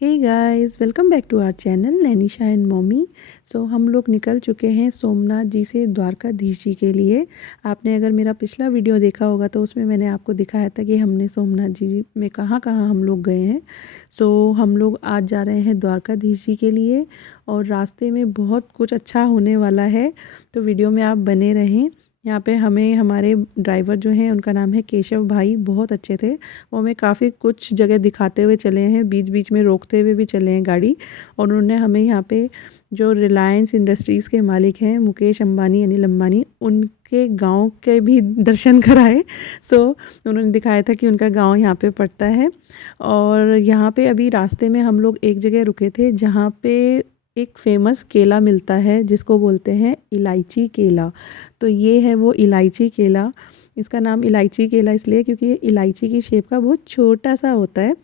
Hey guys, welcome back to our channel Nainisha and mommy. So हम लोग निकल चुके हैं सोमनाथ जी से द्वारकाधीश जी के लिए। आपने अगर मेरा पिछला वीडियो देखा होगा तो उसमें मैंने आपको दिखाया था कि हमने सोमनाथ जी में कहाँ कहाँ हम लोग गए हैं। सो हम लोग आज जा रहे हैं द्वारकाधीश जी के लिए और रास्ते में बहुत कुछ अच्छा होने वाला है, तो वीडियो में आप बने रहें। यहाँ पे हमें हमारे ड्राइवर जो हैं उनका नाम है केशव भाई, बहुत अच्छे थे। वो हमें काफ़ी कुछ जगह दिखाते हुए चले हैं, बीच बीच में रोकते हुए भी चले हैं गाड़ी। और उन्होंने हमें यहाँ पे जो रिलायंस इंडस्ट्रीज़ के मालिक हैं मुकेश अंबानी, अनिल अंबानी, उनके गांव के भी दर्शन कराए। सो उन्होंने दिखाया था कि उनका गांव यहाँ पे पड़ता है। और यहाँ पे अभी रास्ते में हम लोग एक जगह रुके थे जहाँ पे एक फ़ेमस केला मिलता है जिसको बोलते हैं इलायची केला। तो ये है वो इलायची केला। इसका नाम इलायची केला इसलिए क्योंकि ये इलायची की शेप का बहुत छोटा सा होता है।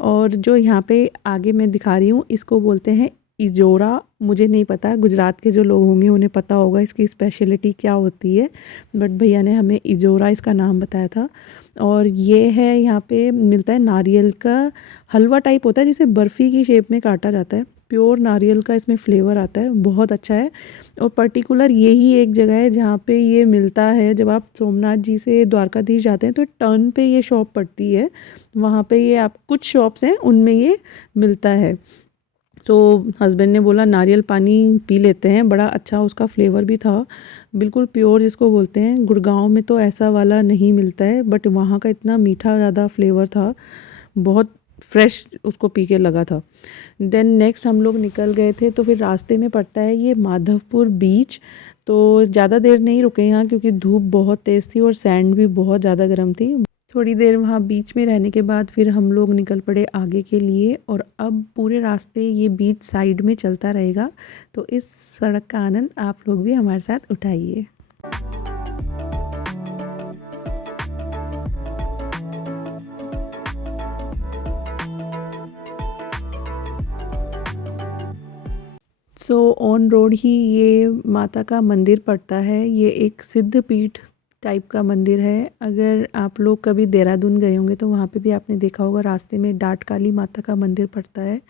और जो यहाँ पे आगे मैं दिखा रही हूँ इसको बोलते हैं इजोरा। मुझे नहीं पता, गुजरात के जो लोग होंगे उन्हें पता होगा इसकी स्पेशलिटी क्या होती है, बट भैया ने हमें इजोरा इसका नाम बताया था। और ये है यहाँ पे मिलता है नारियल का हलवा टाइप होता है जिसे बर्फ़ी की शेप में काटा जाता है। प्योर नारियल का इसमें फ्लेवर आता है, बहुत अच्छा है। और पर्टिकुलर यही एक जगह है जहाँ पे ये मिलता है। जब आप सोमनाथ जी से द्वारकाधीश जाते हैं तो टर्न पे ये शॉप पड़ती है, वहाँ पे ये आप कुछ शॉप्स हैं उनमें ये मिलता है। तो हस्बैंड ने बोला नारियल पानी पी लेते हैं, बड़ा अच्छा उसका फ्लेवर भी था, बिल्कुल प्योर जिसको बोलते हैं। गुड़गांव में तो ऐसा वाला नहीं मिलता है, बट वहाँ का इतना मीठा ज़्यादा फ्लेवर था, बहुत फ्रेश उसको पी के लगा था। देन नेक्स्ट हम लोग निकल गए थे तो फिर रास्ते में पड़ता है ये माधवपुर बीच। तो ज़्यादा देर नहीं रुके यहाँ क्योंकि धूप बहुत तेज़ थी और सैंड भी बहुत ज़्यादा गर्म थी। थोड़ी देर वहाँ बीच में रहने के बाद फिर हम लोग निकल पड़े आगे के लिए। और अब पूरे रास्ते ये बीच साइड में चलता रहेगा, तो इस सड़क का आनंद आप लोग भी हमारे साथ उठाइए। सो ऑन रोड ही ये माता का मंदिर पड़ता है। ये एक सिद्ध पीठ टाइप का मंदिर है। अगर आप लोग कभी देहरादून गए होंगे तो वहाँ पे भी आपने देखा होगा रास्ते में डाट काली माता का मंदिर पड़ता है,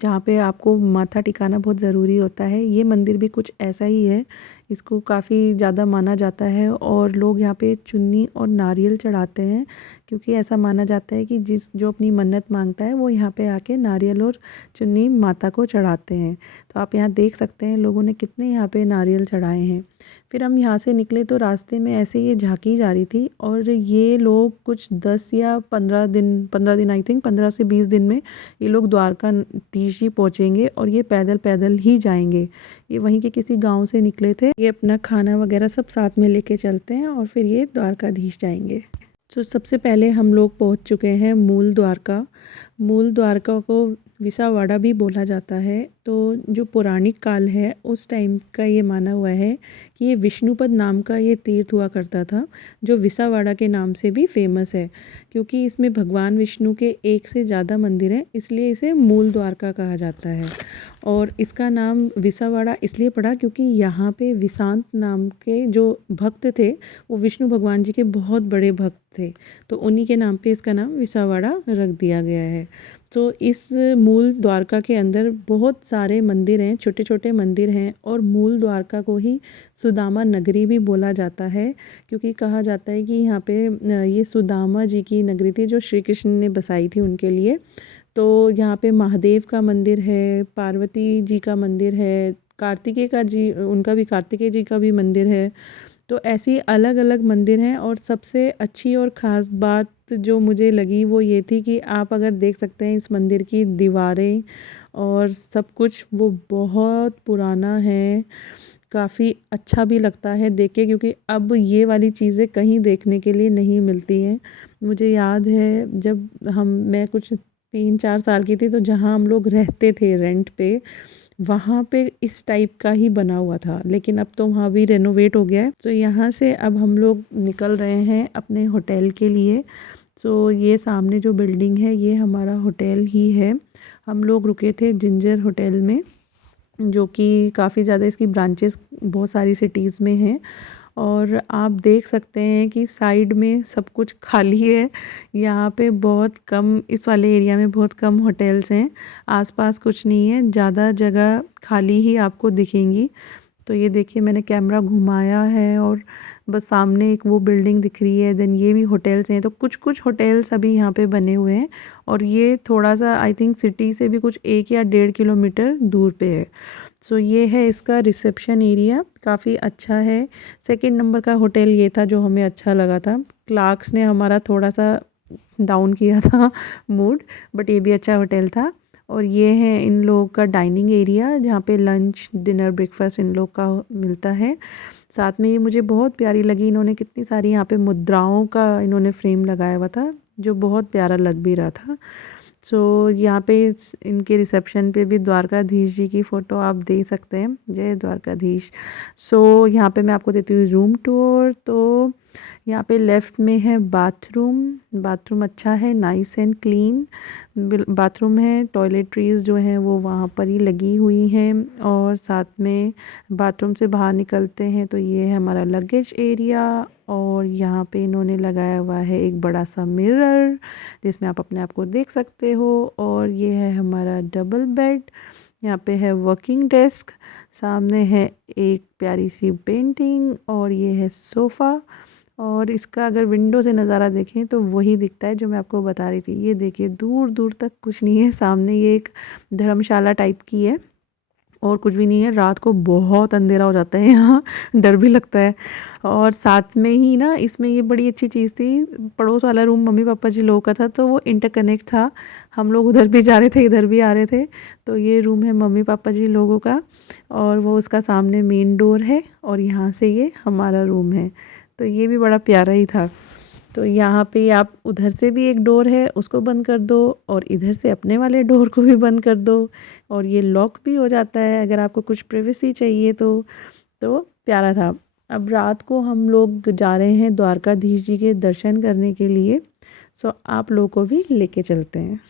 जहाँ पे आपको माथा टिकाना बहुत ज़रूरी होता है। ये मंदिर भी कुछ ऐसा ही है, इसको काफ़ी ज़्यादा माना जाता है और लोग यहाँ पे चुन्नी और नारियल चढ़ाते हैं, क्योंकि ऐसा माना जाता है कि जो अपनी मन्नत मांगता है वो यहाँ पे आके नारियल और चुन्नी माता को चढ़ाते हैं। तो आप यहाँ देख सकते हैं लोगों ने कितने यहाँ पे नारियल चढ़ाए हैं। फिर हम यहाँ से निकले तो रास्ते में ऐसे ये झांकी जा रही थी और ये लोग कुछ 10 या 15 दिन आई थिंक 15 से 20 दिन में ये लोग द्वारकाधीश ही पहुँचेंगे और ये पैदल पैदल ही जाएंगे। ये वहीं के किसी गांव से निकले थे। ये अपना खाना वगैरह सब साथ में लेके चलते हैं और फिर ये द्वारकाधीश जाएंगे। तो सबसे पहले हम लोग पहुँच चुके हैं मूल द्वारका। मूल द्वारका को विसावाड़ा भी बोला जाता है। तो जो पौराणिक काल है उस टाइम का ये माना हुआ है कि ये विष्णुपद नाम का ये तीर्थ हुआ करता था, जो विसावाड़ा के नाम से भी फेमस है। क्योंकि इसमें भगवान विष्णु के एक से ज़्यादा मंदिर हैं, इसलिए इसे मूल द्वारका कहा जाता है। और इसका नाम विसावाड़ा इसलिए पड़ा क्योंकि यहाँ पे विशांत नाम के जो भक्त थे वो विष्णु भगवान जी के बहुत बड़े भक्त थे, तो उन्हीं के नाम पे इसका नाम विसावाड़ा रख दिया गया है। तो इस मूल द्वारका के अंदर बहुत सारे मंदिर हैं, छोटे छोटे मंदिर हैं। और मूल द्वारका को ही सुदामा नगरी भी बोला जाता है, क्योंकि कहा जाता है कि यहाँ पे ये सुदामा जी की नगरी थी जो श्री कृष्ण ने बसाई थी उनके लिए। तो यहाँ पे महादेव का मंदिर है, पार्वती जी का मंदिर है, कार्तिकेय का जी उनका भी कार्तिकेय जी का भी मंदिर है। तो ऐसी अलग अलग मंदिर हैं। और सबसे अच्छी और ख़ास बात जो मुझे लगी वो ये थी कि आप अगर देख सकते हैं इस मंदिर की दीवारें और सब कुछ वो बहुत पुराना है। काफ़ी अच्छा भी लगता है देख के, क्योंकि अब ये वाली चीज़ें कहीं देखने के लिए नहीं मिलती हैं। मुझे याद है जब मैं कुछ 3-4 साल की थी तो जहाँ हम लोग रहते थे रेंट पे, वहाँ पे इस टाइप का ही बना हुआ था, लेकिन अब तो वहाँ भी रेनोवेट हो गया है। तो यहाँ से अब हम लोग निकल रहे हैं अपने होटल के लिए। तो ये सामने जो बिल्डिंग है ये हमारा होटल ही है। हम लोग रुके थे जिंजर होटल में, जो कि काफ़ी ज़्यादा इसकी ब्रांचेस बहुत सारी सिटीज़ में हैं। और आप देख सकते हैं कि साइड में सब कुछ खाली है। यहाँ पे बहुत कम, इस वाले एरिया में बहुत कम होटल्स हैं, आसपास कुछ नहीं है, ज़्यादा जगह खाली ही आपको दिखेंगी। तो ये देखिए मैंने कैमरा घुमाया है और बस सामने एक वो बिल्डिंग दिख रही है, देन ये भी होटल्स हैं। तो कुछ कुछ होटल्स अभी यहाँ पे बने हुए हैं और ये थोड़ा सा आई थिंक सिटी से भी कुछ 1 या 1.5 किलोमीटर दूर पे है। सो ये है इसका रिसेप्शन एरिया, काफ़ी अच्छा है। सेकंड नंबर का होटल ये था जो हमें अच्छा लगा था। क्लार्क्स ने हमारा थोड़ा सा डाउन किया था मूड, बट ये भी अच्छा होटल था। और ये है इन लोगों का डाइनिंग एरिया जहाँ पे लंच डिनर ब्रेकफास्ट इन लोग का मिलता है। साथ में ये मुझे बहुत प्यारी लगी, इन्होंने कितनी सारी यहाँ पे मुद्राओं का इन्होंने फ्रेम लगाया हुआ था जो बहुत प्यारा लग भी रहा था। सो यहाँ पे इनके रिसेप्शन पे भी द्वारकाधीश जी की फ़ोटो आप देख सकते हैं। जय द्वारकाधीश। सो यहाँ पे मैं आपको देती हूँ रूम टूर। तो यहाँ पे लेफ़्ट में है बाथरूम। बाथरूम अच्छा है, नाइस एंड क्लीन बाथरूम है। टॉयलेटरीज़ जो हैं वो वहाँ पर ही लगी हुई हैं। और साथ में बाथरूम से बाहर निकलते हैं तो ये है हमारा लगेज एरिया। और यहाँ पे इन्होंने लगाया हुआ है एक बड़ा सा मिरर जिसमें आप अपने आप को देख सकते हो। और ये है हमारा डबल बेड। यहाँ पे है वर्किंग डेस्क, सामने है एक प्यारी सी पेंटिंग और ये है सोफ़ा। और इसका अगर विंडो से नज़ारा देखें तो वही दिखता है जो मैं आपको बता रही थी। ये देखिए दूर दूर तक कुछ नहीं है, सामने ये एक धर्मशाला टाइप की है और कुछ भी नहीं है। रात को बहुत अंधेरा हो जाता है यहाँ, डर भी लगता है। और साथ में ही ना इसमें ये बड़ी अच्छी चीज़ थी, पड़ोस वाला रूम मम्मी पापा जी लोगों का था तो वो इंटरकनेक्ट था। हम लोग उधर भी जा रहे थे इधर भी आ रहे थे। तो ये रूम है मम्मी पापा जी लोगों का और वो उसका सामने मेन डोर है और यहाँ से ये हमारा रूम है। तो ये भी बड़ा प्यारा ही था। तो यहाँ पे आप उधर से भी एक डोर है उसको बंद कर दो और इधर से अपने वाले डोर को भी बंद कर दो और ये लॉक भी हो जाता है अगर आपको कुछ प्राइवेसी चाहिए तो प्यारा था। अब रात को हम लोग जा रहे हैं द्वारकाधीश जी के दर्शन करने के लिए। सो आप लोगों को भी लेके चलते हैं।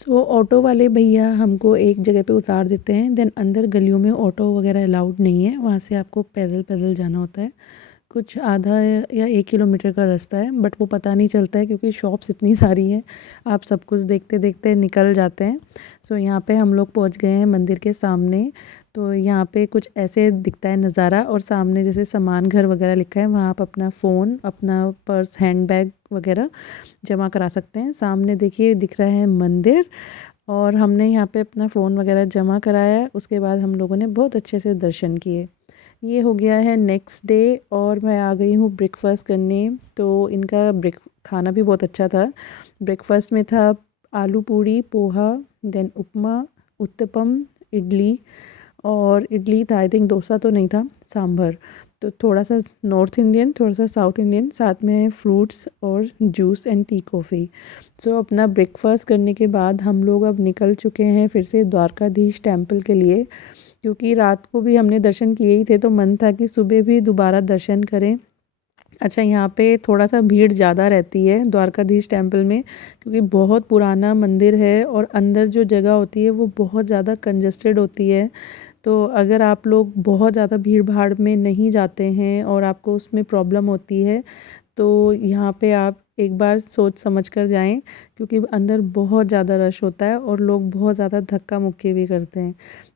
सो ऑटो वाले भैया हमको एक जगह पे उतार देते हैं, देन अंदर गलियों में ऑटो वगैरह अलाउड नहीं है, वहाँ से आपको पैदल पैदल जाना होता है। कुछ आधा या 1 किलोमीटर का रास्ता है बट वो पता नहीं चलता है क्योंकि शॉप्स इतनी सारी हैं, आप सब कुछ देखते देखते निकल जाते हैं। सो यहाँ पे हम लोग पहुँच गए हैं मंदिर के सामने। तो यहाँ पे कुछ ऐसे दिखता है नज़ारा और सामने जैसे सामान घर वगैरह लिखा है, वहाँ आप अपना फ़ोन, अपना पर्स, हैंडबैग वगैरह जमा करा सकते हैं। सामने देखिए दिख रहा है मंदिर और हमने यहाँ पे अपना फ़ोन वगैरह जमा कराया। उसके बाद हम लोगों ने बहुत अच्छे से दर्शन किए। ये हो गया है नेक्स्ट डे और मैं आ गई हूँ ब्रेकफास्ट करने। तो इनका खाना भी बहुत अच्छा था। ब्रेकफास्ट में था आलू पूड़ी, पोहा, देन उपमा, उत्तपम, इडली। और इडली था आई थिंक, डोसा तो नहीं था, सांभर। तो थोड़ा सा नॉर्थ इंडियन, थोड़ा सा साउथ इंडियन, साथ में फ्रूट्स और जूस एंड टी कॉफ़ी। सो अपना ब्रेकफास्ट करने के बाद हम लोग अब निकल चुके हैं फिर से द्वारकाधीश टेम्पल के लिए, क्योंकि रात को भी हमने दर्शन किए ही थे तो मन था कि सुबह भी दोबारा दर्शन करें। अच्छा, यहाँ पे थोड़ा सा भीड़ ज़्यादा रहती है द्वारकाधीश टेम्पल में क्योंकि बहुत पुराना मंदिर है और अंदर जो जगह होती है वो बहुत ज़्यादा कंजस्टेड होती है। तो अगर आप लोग बहुत ज़्यादा भीड़ भाड़ में नहीं जाते हैं और आपको उसमें प्रॉब्लम होती है तो यहाँ पे आप एक बार सोच समझ कर जाएं, क्योंकि अंदर बहुत ज़्यादा रश होता है और लोग बहुत ज़्यादा धक्का मुक्की भी करते हैं।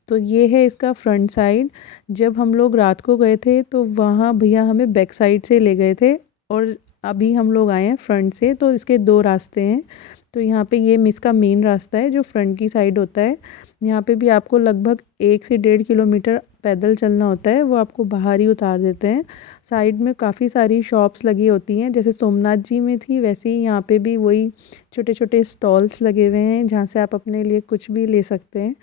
तो ये है इसका फ्रंट साइड। जब हम लोग रात को गए थे तो वहाँ भैया हमें बैक साइड से ले गए थे और अभी हम लोग आए हैं फ्रंट से। तो इसके 2 रास्ते हैं। तो यहाँ पे ये इसका मेन रास्ता है जो फ्रंट की साइड होता है। यहाँ पे भी आपको लगभग 1 से 1.5 किलोमीटर पैदल चलना होता है, वो आपको बाहर ही उतार देते हैं। साइड में काफ़ी सारी शॉप्स लगी होती हैं, जैसे सोमनाथ जी में थी वैसे ही यहाँ पे भी वही छोटे छोटे स्टॉल्स लगे हुए हैं जहाँ से आप अपने लिए कुछ भी ले सकते हैं।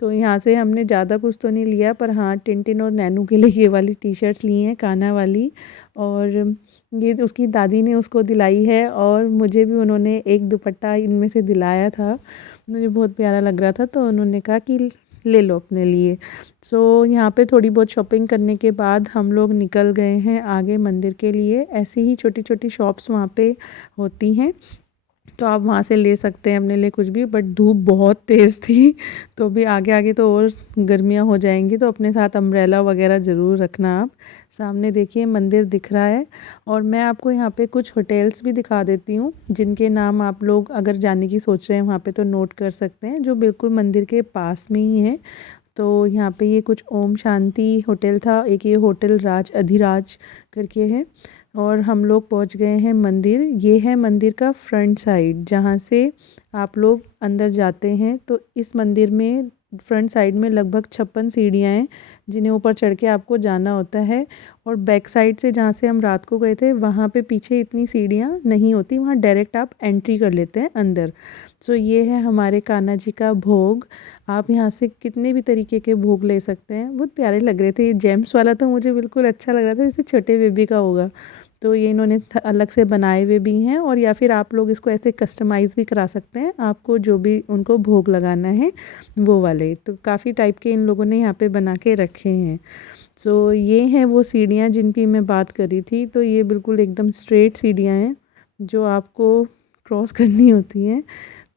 तो यहाँ से हमने ज़्यादा कुछ तो नहीं लिया, पर हाँ टिनटिन और नैनू के लिए ये वाली टी शर्ट्स ली हैं, कान्हा वाली। और ये उसकी दादी ने उसको दिलाई है, और मुझे भी उन्होंने एक दुपट्टा इनमें से दिलाया था, मुझे बहुत प्यारा लग रहा था, तो उन्होंने कहा कि ले लो अपने लिए। सो यहाँ पे थोड़ी बहुत शॉपिंग करने के बाद हम लोग निकल गए हैं आगे मंदिर के लिए। ऐसी ही छोटी छोटी शॉप्स वहाँ पे होती हैं, तो आप वहाँ से ले सकते हैं अपने लिए कुछ भी, बट धूप बहुत तेज़ थी तो भी आगे आगे तो और गर्मियाँ हो जाएंगी, तो अपने साथ अम्ब्रेला वगैरह ज़रूर रखना आप। सामने देखिए मंदिर दिख रहा है, और मैं आपको यहाँ पे कुछ होटल्स भी दिखा देती हूँ जिनके नाम आप लोग अगर जाने की सोच रहे हैं वहाँ पे तो नोट कर सकते हैं, जो बिल्कुल मंदिर के पास में ही है। तो यहाँ पे ये कुछ ओम शांति होटल था, एक ये होटल राज अधिराज करके है। और हम लोग पहुँच गए हैं मंदिर। ये है मंदिर का फ्रंट साइड जहाँ से आप लोग अंदर जाते हैं। तो इस मंदिर में फ्रंट साइड में लगभग 56 सीढ़ियाँ हैं जिन्हें ऊपर चढ़ के आपको जाना होता है। और बैक साइड से जहाँ से हम रात को गए थे वहाँ पे पीछे इतनी सीढ़ियाँ नहीं होती, वहाँ डायरेक्ट आप एंट्री कर लेते हैं अंदर। सो ये है हमारे कान्हा जी का भोग। आप यहाँ से कितने भी तरीके के भोग ले सकते हैं, बहुत प्यारे लग रहे थे। ये जेम्स वाला तो मुझे बिल्कुल अच्छा लग रहा था, जैसे छोटे बेबी का होगा। तो ये इन्होंने अलग से बनाए हुए भी हैं, और या फिर आप लोग इसको ऐसे कस्टमाइज़ भी करा सकते हैं, आपको जो भी उनको भोग लगाना है वो वाले। तो काफ़ी टाइप के इन लोगों ने यहाँ पे बना के रखे हैं। सो ये हैं वो सीढ़ियाँ जिनकी मैं बात कर रही थी। तो ये बिल्कुल एकदम स्ट्रेट सीढ़ियाँ हैं जो आपको क्रॉस करनी होती हैं।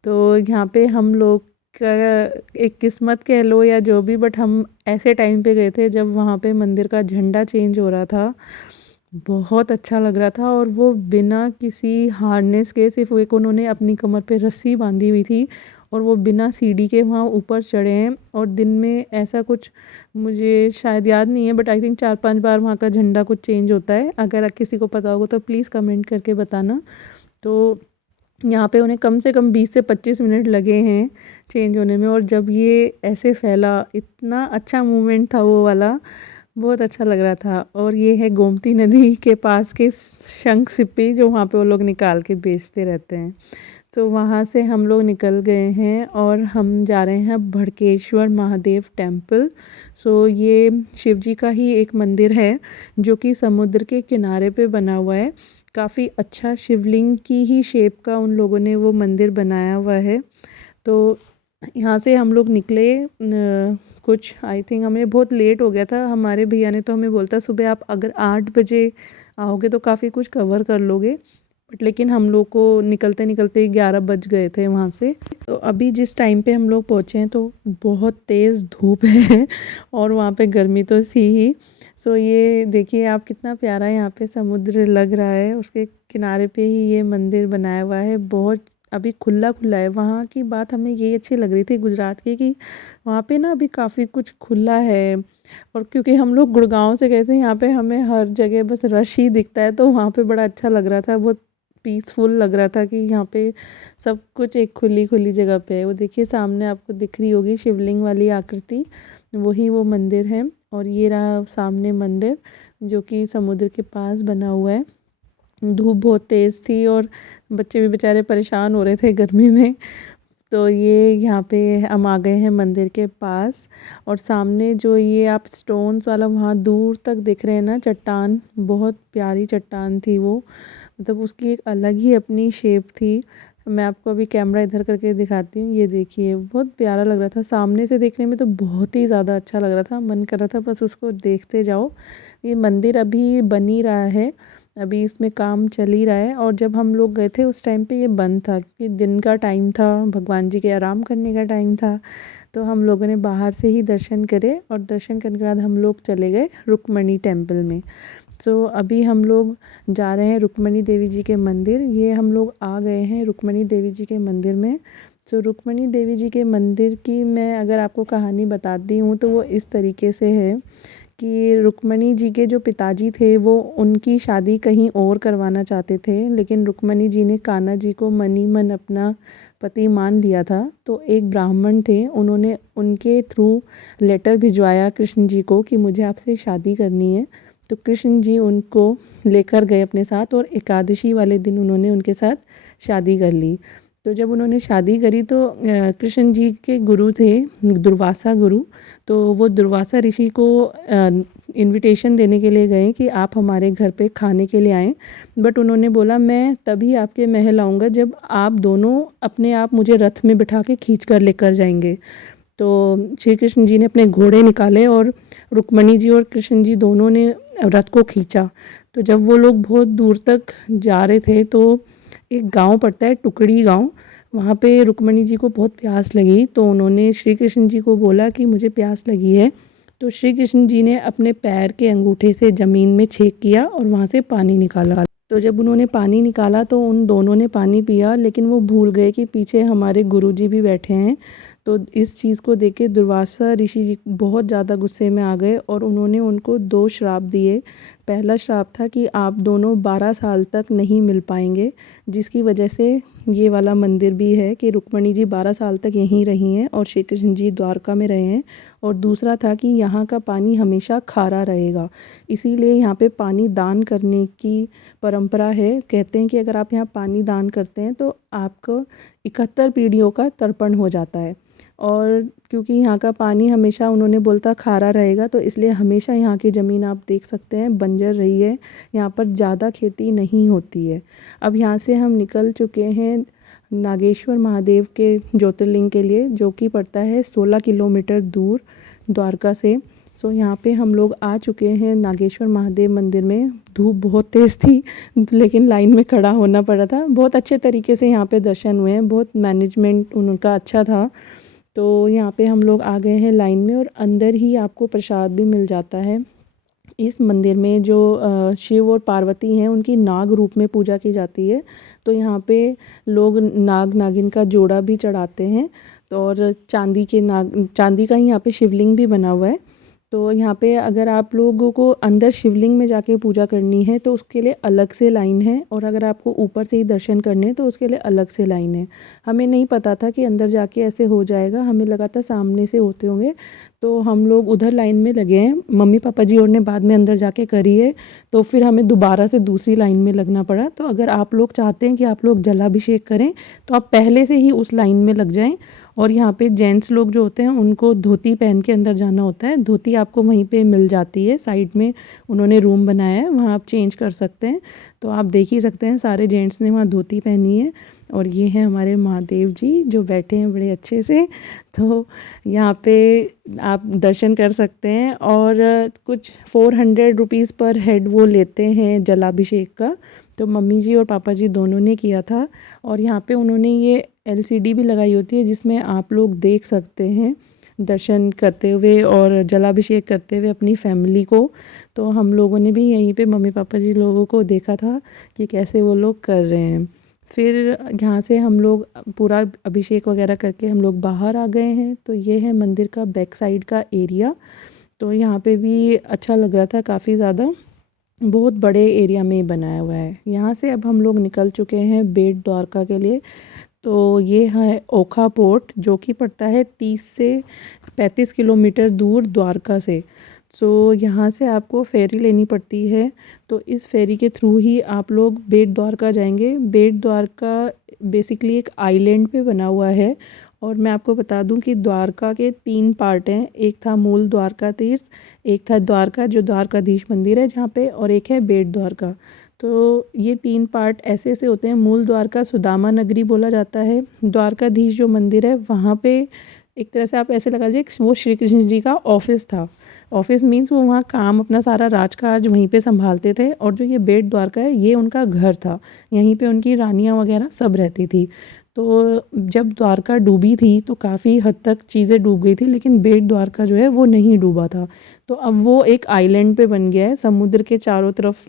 तो यहाँ पे हम लोग का एक किस्मत कह लो या जो भी, बट हम ऐसे टाइम पे गए थे जब वहाँ पे मंदिर का झंडा चेंज हो रहा था। बहुत अच्छा लग रहा था, और वो बिना किसी हार्नेस के, सिर्फ एक उन्होंने अपनी कमर पे रस्सी बांधी हुई थी, और वो बिना सीढ़ी के वहाँ ऊपर चढ़े हैं। और दिन में ऐसा कुछ मुझे शायद याद नहीं है, बट आई थिंक 4-5 बार वहाँ का झंडा कुछ चेंज होता है। अगर किसी को पता होगा तो प्लीज़ कमेंट करके बताना। तो यहाँ पे उन्हें कम से कम 20 से 25 मिनट लगे हैं चेंज होने में, और जब ये ऐसे फैला, इतना अच्छा मूवमेंट था वो वाला, बहुत अच्छा लग रहा था। और ये है गोमती नदी के पास के शंख सिप्पी जो वहाँ पे वो लोग निकाल के बेचते रहते हैं। तो वहाँ से हम लोग निकल गए हैं और हम जा रहे हैं भड़केश्वर महादेव टेम्पल। सो ये शिव जी का ही एक मंदिर है जो कि समुद्र के किनारे पे बना हुआ है। काफ़ी अच्छा शिवलिंग की ही शेप का उन लोगों ने वो मंदिर बनाया हुआ है। तो यहाँ से हम लोग निकले कुछ आई थिंक हमें बहुत लेट हो गया था। हमारे भैया ने तो हमें बोलता सुबह आप अगर 8 बजे आओगे तो काफ़ी कुछ कवर कर लोगे, बट लेकिन हम लोग को निकलते निकलते 11 बज गए थे वहाँ से। तो अभी जिस टाइम पे हम लोग पहुँचे हैं तो बहुत तेज़ धूप है और वहाँ पे गर्मी तो थी ही। सो ये देखिए आप कितना प्यारा यहाँ पे समुद्र लग रहा है, उसके किनारे पे ही ये मंदिर बनाया हुआ है। बहुत अभी खुला खुला है। वहाँ की बात हमें ये अच्छी लग रही थी गुजरात की, कि वहाँ पे ना अभी काफ़ी कुछ खुला है। और क्योंकि हम लोग गुड़गांव से गए थे, यहाँ पे हमें हर जगह बस रश ही दिखता है, तो वहाँ पे बड़ा अच्छा लग रहा था, बहुत पीसफुल लग रहा था कि यहाँ पे सब कुछ एक खुली खुली जगह पे है। वो देखिए सामने आपको दिख रही होगी शिवलिंग वाली आकृति, वही वो मंदिर है। और ये रहा सामने मंदिर जो कि समुद्र के पास बना हुआ है। धूप बहुत तेज़ थी और बच्चे भी बेचारे परेशान हो रहे थे गर्मी में। तो ये यहाँ पे हम आ गए हैं मंदिर के पास, और सामने जो ये आप स्टोन्स वाला वहाँ दूर तक दिख रहे हैं ना चट्टान, बहुत प्यारी चट्टान थी वो, मतलब उसकी एक अलग ही अपनी शेप थी। मैं आपको अभी कैमरा इधर करके दिखाती हूँ। ये देखिए बहुत प्यारा लग रहा था, सामने से देखने में तो बहुत ही ज़्यादा अच्छा लग रहा था, मन कर रहा था बस उसको देखते जाओ। ये मंदिर अभी बन ही रहा है, अभी इसमें काम चल ही रहा है। और जब हम लोग गए थे उस टाइम पे ये बंद था, क्योंकि दिन का टाइम था, भगवान जी के आराम करने का टाइम था। तो हम लोगों ने बाहर से ही दर्शन करे, और दर्शन करने के बाद हम लोग चले गए रुक्मणी टेम्पल में। सो अभी हम लोग जा रहे हैं रुक्मणी देवी जी के मंदिर। ये हम लोग आ गए हैं रुक्मणी देवी जी के मंदिर में। सो रुक्मणी देवी जी के मंदिर की मैं अगर आपको कहानी बताती हूँ तो वो इस तरीके से है कि रुक्मणी जी के जो पिताजी थे वो उनकी शादी कहीं और करवाना चाहते थे, लेकिन रुक्मणी जी ने कान्हा जी को मन ही मन अपना पति मान लिया था। तो एक ब्राह्मण थे, उन्होंने उनके थ्रू लेटर भिजवाया कृष्ण जी को कि मुझे आपसे शादी करनी है। तो कृष्ण जी उनको लेकर गए अपने साथ और एकादशी वाले दिन उन्होंने उनके साथ शादी कर ली। तो जब उन्होंने शादी करी तो कृष्ण जी के गुरु थे दुर्वासा गुरु, तो वो दुर्वासा ऋषि को इनविटेशन देने के लिए गए कि आप हमारे घर पे खाने के लिए आएँ। बट उन्होंने बोला मैं तभी आपके महल आऊँगा जब आप दोनों अपने आप मुझे रथ में बिठा के खींच कर लेकर जाएंगे। तो श्री कृष्ण जी ने अपने घोड़े निकाले और रुक्मणी जी और कृष्ण जी दोनों ने रथ को खींचा। तो जब वो लोग बहुत दूर तक जा रहे थे तो एक गांव पड़ता है टुकड़ी गांव, वहाँ पे रुक्मणी जी को बहुत प्यास लगी। तो उन्होंने श्री कृष्ण जी को बोला कि मुझे प्यास लगी है। तो श्री कृष्ण जी ने अपने पैर के अंगूठे से ज़मीन में छेद किया और वहाँ से पानी निकाला। तो जब उन्होंने पानी निकाला तो उन दोनों ने पानी पिया, लेकिन वो भूल गए कि पीछे हमारे गुरुजी भी बैठे हैं। तो इस चीज़ को देख के दुर्वासा ऋषि जी बहुत ज़्यादा गुस्से में आ गए और उन्होंने उनको 2 श्राप दिए। पहला श्राप था कि आप दोनों 12 साल तक नहीं मिल पाएंगे, जिसकी वजह से ये वाला मंदिर भी है कि रुक्मणी जी 12 साल तक यहीं रही हैं और श्री कृष्ण जी द्वारका में रहे हैं। और दूसरा था कि यहाँ का पानी हमेशा खारा रहेगा, इसीलिए यहाँ पे पानी दान करने की परंपरा है। कहते हैं कि अगर आप यहाँ पानी दान करते हैं तो आपको 71 पीढ़ियों का तर्पण हो जाता है। और क्योंकि यहाँ का पानी हमेशा उन्होंने बोलता खारा रहेगा, तो इसलिए हमेशा यहाँ की ज़मीन आप देख सकते हैं बंजर रही है, यहाँ पर ज़्यादा खेती नहीं होती है। अब यहाँ से हम निकल चुके हैं नागेश्वर महादेव के ज्योतिर्लिंग के लिए, जो कि पड़ता है 16 किलोमीटर दूर द्वारका से। सो यहाँ पे हम लोग आ चुके हैं नागेश्वर महादेव मंदिर में। धूप बहुत तेज़ थी लेकिन लाइन में खड़ा होना पड़ा था। बहुत अच्छे तरीके से यहाँ पे दर्शन हुए हैं, बहुत मैनेजमेंट उनका अच्छा था। तो यहाँ पे हम लोग आ गए हैं लाइन में और अंदर ही आपको प्रसाद भी मिल जाता है। इस मंदिर में जो शिव और पार्वती हैं उनकी नाग रूप में पूजा की जाती है। तो यहाँ पे लोग नाग नागिन का जोड़ा भी चढ़ाते हैं। तो और चांदी का ही यहाँ पे शिवलिंग भी बना हुआ है। तो यहाँ पे अगर आप लोगों को अंदर शिवलिंग में जाके पूजा करनी है तो उसके लिए अलग से लाइन है, और अगर आपको ऊपर से ही दर्शन करने हैं तो उसके लिए अलग से लाइन है। हमें नहीं पता था कि अंदर जाके ऐसे हो जाएगा, हमें लगा था सामने से होते होंगे। तो हम लोग उधर लाइन में लगे हैं, मम्मी पापा जी और ने बाद में अंदर जाके करी है, तो फिर हमें दोबारा से दूसरी लाइन में लगना पड़ा। तो अगर आप लोग चाहते हैं कि आप लोग जलाभिषेक करें तो आप पहले से ही उस लाइन में लग जाएं। और यहाँ पे जेंट्स लोग जो होते हैं उनको धोती पहन के अंदर जाना होता है। धोती आपको वहीं पे मिल जाती है, साइड में उन्होंने रूम बनाया है, वहाँ आप चेंज कर सकते हैं। तो आप देख ही सकते हैं सारे जेंट्स ने वहाँ धोती पहनी है। और ये हैं हमारे महादेव जी जो बैठे हैं बड़े अच्छे से। तो यहाँ पे आप दर्शन कर सकते हैं और कुछ 400 रुपीज़ पर हेड वो लेते हैं जलाभिषेक का। तो मम्मी जी और पापा जी दोनों ने किया था। और यहाँ पे उन्होंने ये LCD भी लगाई होती है जिसमें आप लोग देख सकते हैं दर्शन करते हुए और जलाभिषेक करते हुए अपनी फैमिली को। तो हम लोगों ने भी यहीं पे मम्मी पापा जी लोगों को देखा था कि कैसे वो लोग कर रहे हैं। फिर यहाँ से हम लोग पूरा अभिषेक वगैरह करके हम लोग बाहर आ गए हैं। तो ये है मंदिर का बैक साइड का एरिया। तो यहाँ पे भी अच्छा लग रहा था, काफ़ी ज़्यादा बहुत बड़े एरिया में बनाया हुआ है। यहाँ से अब हम लोग निकल चुके हैं बेट द्वारका के लिए। तो ये है ओखा पोर्ट जो कि पड़ता है 30 से 35 किलोमीटर दूर द्वारका से। सो यहाँ से आपको फेरी लेनी पड़ती है। तो इस फेरी के थ्रू ही आप लोग बेट द्वारका जाएंगे। बेट द्वारका बेसिकली एक आइलैंड पे बना हुआ है। और मैं आपको बता दूं कि द्वारका के 3 पार्ट हैं। एक था मूल द्वारका तीर्थ, एक था द्वारका जो द्वारकाधीश मंदिर है जहाँ पे, और एक है बेट द्वारका। तो ये 3 पार्ट ऐसे ऐसे होते हैं। मूल द्वारका सुदामा नगरी बोला जाता है। द्वारकाधीश जो मंदिर है वहाँ पे एक तरह से आप ऐसे लगा लीजिए वो श्री कृष्ण जी का ऑफिस था। ऑफिस मीन्स वो वहाँ काम अपना सारा राजकाज वहीं पे संभालते थे। और जो ये बेट द्वारका है ये उनका घर था, यहीं पे उनकी रानियाँ वगैरह सब रहती थी। तो जब द्वारका डूबी थी तो काफ़ी हद तक चीज़ें डूब गई थी, लेकिन बेट द्वारका जो है वो नहीं डूबा था। तो अब वो एक आइलैंड पे बन गया है, समुद्र के चारों तरफ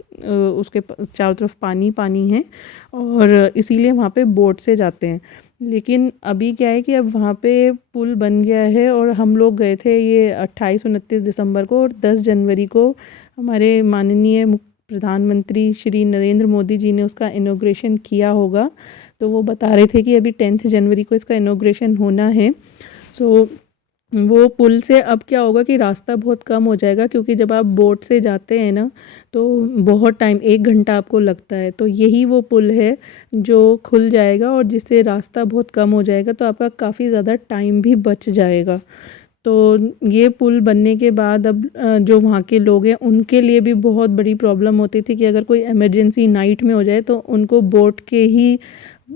उसके चारों तरफ पानी पानी है और इसीलिए वहाँ पे बोट से जाते हैं। लेकिन अभी क्या है कि अब वहाँ पे पुल बन गया है और हम लोग गए थे ये 28-29 दिसंबर को, और 10 जनवरी को हमारे माननीय प्रधानमंत्री श्री नरेंद्र मोदी जी ने उसका इनॉग्रेशन किया होगा। तो वो बता रहे थे कि अभी 10 जनवरी को इसका इनॉग्रेशन होना है। सो वो पुल से अब क्या होगा कि रास्ता बहुत कम हो जाएगा, क्योंकि जब आप बोट से जाते हैं ना तो बहुत टाइम, 1 घंटा आपको लगता है। तो यही वो पुल है जो खुल जाएगा और जिससे रास्ता बहुत कम हो जाएगा, तो आपका काफ़ी ज़्यादा टाइम भी बच जाएगा। तो ये पुल बनने के बाद अब जो वहाँ के लोग हैं उनके लिए भी बहुत बड़ी प्रॉब्लम होती थी कि अगर कोई इमरजेंसी नाइट में हो जाए तो उनको बोट के ही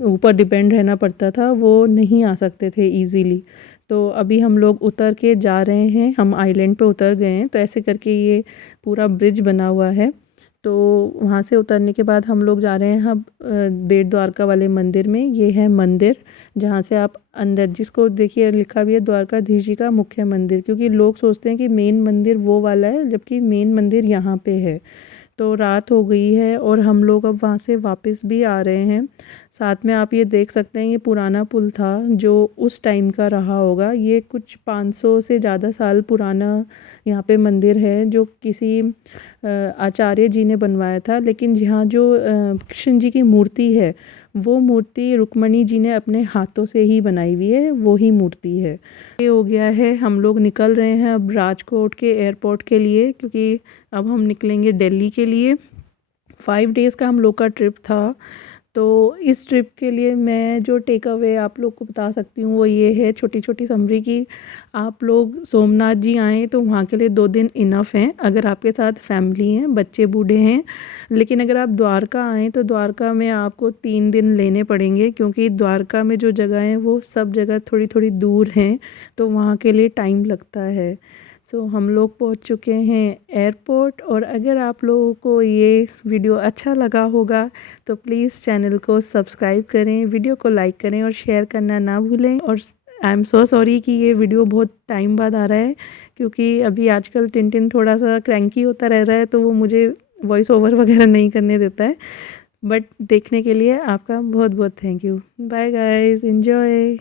ऊपर डिपेंड रहना पड़ता था, वो नहीं आ सकते थे इजीली। तो अभी हम लोग उतर के जा रहे हैं, हम आइलैंड पे उतर गए हैं। तो ऐसे करके ये पूरा ब्रिज बना हुआ है। तो वहाँ से उतरने के बाद हम लोग जा रहे हैं अब बेट द्वारका वाले मंदिर में। ये है मंदिर जहाँ से आप अंदर, जिसको देखिए लिखा भी है द्वारकाधीश जी का मुख्य मंदिर, क्योंकि लोग सोचते हैं कि मेन मंदिर वो वाला है, जबकि मेन मंदिर यहाँ पे है। तो रात हो गई है और हम लोग अब वहाँ से वापस भी आ रहे हैं। साथ में आप ये देख सकते हैं, ये पुराना पुल था जो उस टाइम का रहा होगा। ये कुछ 500 से ज़्यादा साल पुराना यहाँ पे मंदिर है, जो किसी आचार्य जी ने बनवाया था। लेकिन यहाँ जो कृष्ण जी की मूर्ति है, वो मूर्ति रुक्मणी जी ने अपने हाथों से ही बनाई हुई है, वो ही मूर्ति है। ये हो गया है, हम लोग निकल रहे हैं अब राजकोट के एयरपोर्ट के लिए, क्योंकि अब हम निकलेंगे दिल्ली के लिए। 5 डेज़ का हम लोग का ट्रिप था। तो इस ट्रिप के लिए मैं जो टेक अवे आप लोग को बता सकती हूँ वो ये है, छोटी छोटी समरी, की आप लोग सोमनाथ जी आएँ तो वहाँ के लिए 2 दिन इनफ हैं, अगर आपके साथ फैमिली हैं, बच्चे बूढ़े हैं। लेकिन अगर आप द्वारका आएँ तो द्वारका में आपको 3 दिन लेने पड़ेंगे, क्योंकि द्वारका में जो जगह हैं वो सब जगह थोड़ी थोड़ी दूर हैं, तो वहाँ के लिए टाइम लगता है। सो हम लोग पहुंच चुके हैं एयरपोर्ट। और अगर आप लोगों को ये वीडियो अच्छा लगा होगा तो प्लीज़ चैनल को सब्सक्राइब करें, वीडियो को लाइक करें और शेयर करना ना भूलें। और आई एम सो सॉरी कि ये वीडियो बहुत टाइम बाद आ रहा है, क्योंकि अभी आजकल टिनटिन थोड़ा सा क्रैंकी होता रह रहा है, तो वो मुझे वॉइस ओवर वगैरह नहीं करने देता है। बट देखने के लिए आपका बहुत बहुत thank you. Bye guys, enjoy.